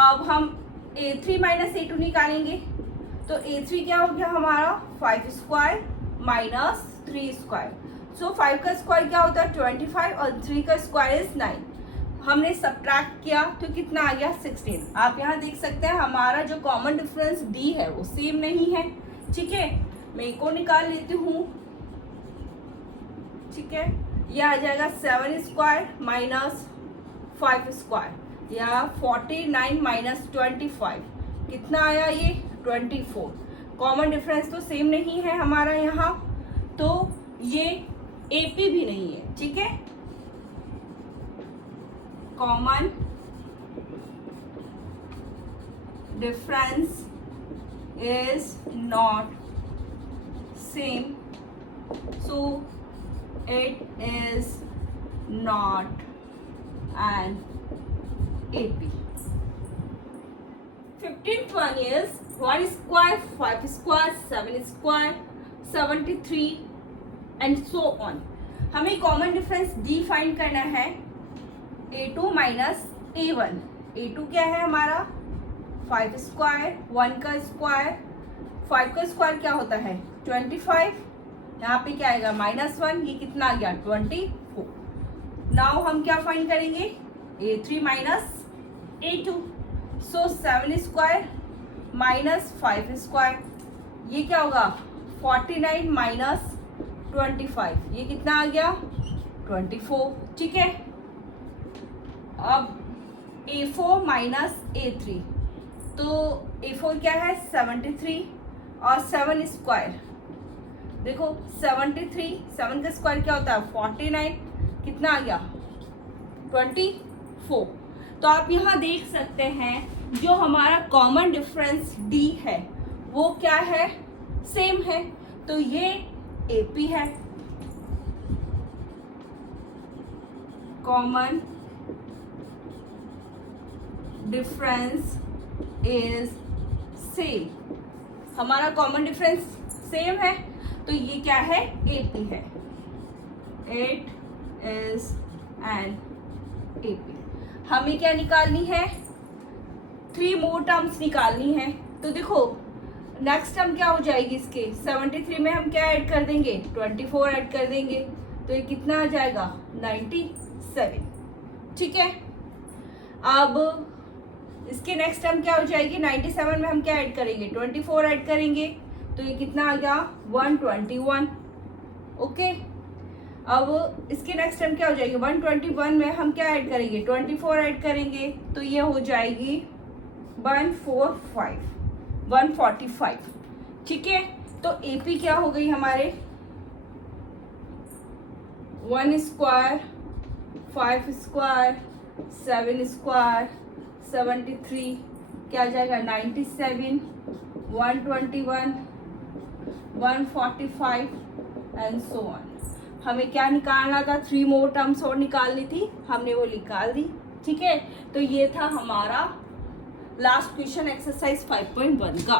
अब हम a3 माइनस a2 निकालेंगे, तो a3 क्या हो गया हमारा 5 स्क्वायर माइनस 3 स्क्वायर। सो 5 का स्क्वायर क्या होता है 25 और 3 का स्क्वायर इज 9। हमने सब्ट्रैक्ट किया तो कितना आ गया 16। आप यहाँ देख सकते हैं हमारा जो कॉमन डिफरेंस डी है वो सेम नहीं है, ठीक है। मैं इसको निकाल लेती हूँ, ठीक है। यह आ जाएगा 7 स्क्वायर माइनस 5 स्क्वायर या 49 माइनस 25, कितना आया ये 24। कॉमन डिफरेंस तो सेम नहीं है हमारा यहाँ, तो ये एपी भी नहीं है, ठीक है। Common difference is not same, so it is not an AP। 15th one is 1 square, 5 square, 7 square, 73 and so on। हमें कॉमन डिफरेंस डी फाइंड करना है a2 माइनस a1। a2 क्या है हमारा 5 स्क्वायर, 1 का स्क्वायर, 5 का स्क्वायर क्या होता है 25, यहाँ पे क्या आएगा -1, ये कितना आ गया 24। नाउ हम क्या फाइंड करेंगे a3 माइनस a2। सो 7 स्क्वायर माइनस 5 स्क्वायर, ये क्या होगा 49 माइनस 25, ये कितना आ गया 24, ठीक है। अब a4 माइनस a3, तो a4 क्या है 73 और 7 स्क्वायर, देखो 73, 7 का स्क्वायर क्या होता है 49, कितना आ गया 24। तो आप यहाँ देख सकते हैं जो हमारा कॉमन डिफरेंस डी है वो क्या है सेम है, तो ये AP है, कॉमन डिफरेंस इज सेम, हमारा कॉमन डिफरेंस सेम है, तो ये क्या है, AP है, इट इज एन AP। हमें क्या निकालनी है, 3 मोर टर्म्स निकालनी है। तो देखो नेक्स्ट टर्म क्या हो जाएगी इसके, 73 में हम क्या ऐड कर देंगे, 24 ऐड कर देंगे, तो ये कितना आ जाएगा, 97। ठीक है, अब इसके नेक्स्ट टर्म क्या हो जाएगी, 97 में हम क्या ऐड करेंगे, 24 ऐड करेंगे, तो ये कितना आ गया, 121। ओके, अब इसके नेक्स्ट टर्म क्या हो जाएगी, 121 में हम क्या ऐड करेंगे, 24 ऐड करेंगे, तो ये हो जाएगी 145। ठीक है, तो AP क्या हो गई हमारे, 1 स्क्वायर, 5 स्क्वायर, 7 स्क्वायर, 73, क्या आ जाएगा, 97, 121, 145 एंड सो ऑन। हमें क्या निकालना था, 3 मोर टर्म्स और निकालनी थी, हमने वो निकाल दी। ठीक है, तो ये था हमारा लास्ट क्वेश्चन एक्सरसाइज 5.1 का।